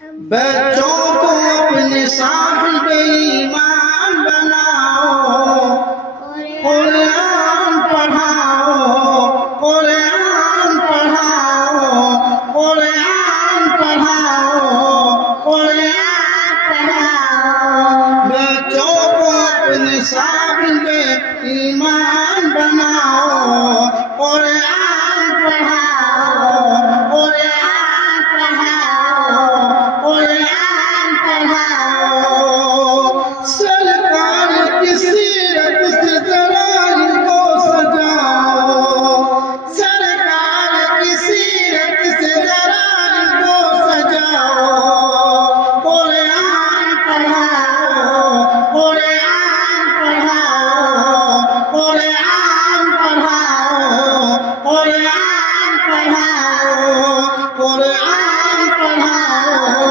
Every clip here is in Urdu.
بچوں کو اپنے صاحب ایمان بناؤ، قرآن پڑھاؤ، قرآن پڑھاؤ، قرآن پڑھاؤ، قرآن پڑھاؤ۔ بچوں کو اپنے صاحب ایمان بناؤ، قرآن پڑھاؤ، قرآن پڑھاؤ، قرآن پڑھاؤ۔ سرکار کی سیرت سے ذرا ان کو سجاؤ، سرکار کی سیرت سے ذرا ان کو سجاؤ۔ قرآن پڑھاؤ، قرآن پڑھاؤ، قرآن پڑھاؤ، قرآن پڑھاؤ، قرآن پڑھاؤ،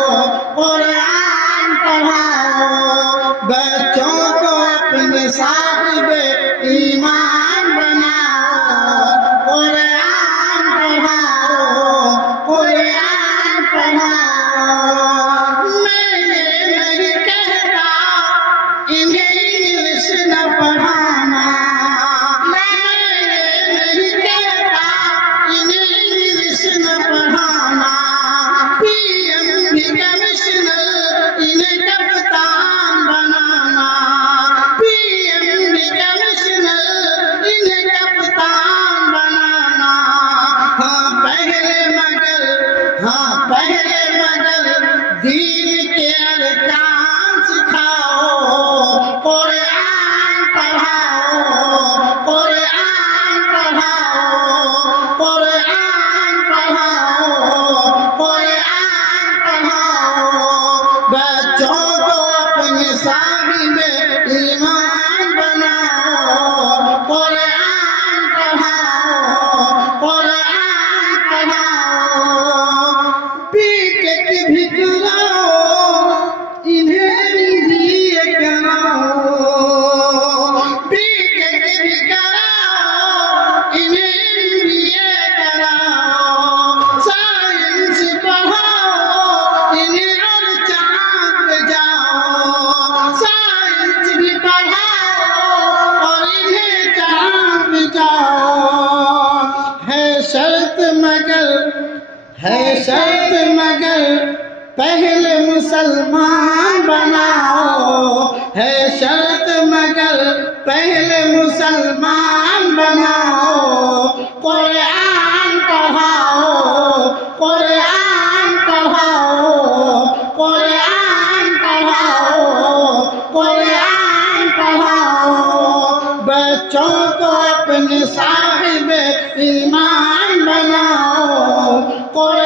قرآن پڑھاؤ۔ بچوں کو اپنے صاحب ایمان بناؤ، قرآن پڑھاؤ، قرآن پڑھاؤ۔ میں یہ نہیں کہتا انہیں انگلش نہ پڑھانا، میں یہ نہیں کہتا انہیں انگلش نہ پڑھانا۔ پی ایم بھی کمشنر انہیں کپتان بنانا، پی ایم بھی کمشنر انہیں کپتان بنانا۔ ہاں پہلے مگر دین کے ارکان سکھاؤ، قرآن پڑھاؤ، قرآن پڑھاؤ، قرآن پڑھاؤ، قرآن پڑھاؤ۔ بچوں کو اپنے صاحب ایمان بناؤ، قرآن پڑھاؤ، قرآن پڑھاؤ۔ بیٹے بھی کراؤ انہیں بھی کراؤ، بیٹے بھی کراؤ انہیں بھی کراؤ۔ سائنس پڑھاؤ انہیں اور چاند پہ جاؤ، سائنس بھی پڑھاؤ اور انہیں چاند پہ جاؤ۔ ہے شرط مگر پہلے مسلمان بناؤ، ہے شرط مگر پہلے مسلمان بناؤ۔ قرآن پڑھاؤ، قرآن پڑھاؤ، قرآن پڑھاؤ، قرآن پڑھاؤ۔ بچوں کو اپنے صاحب ایمان بناؤ، قرآن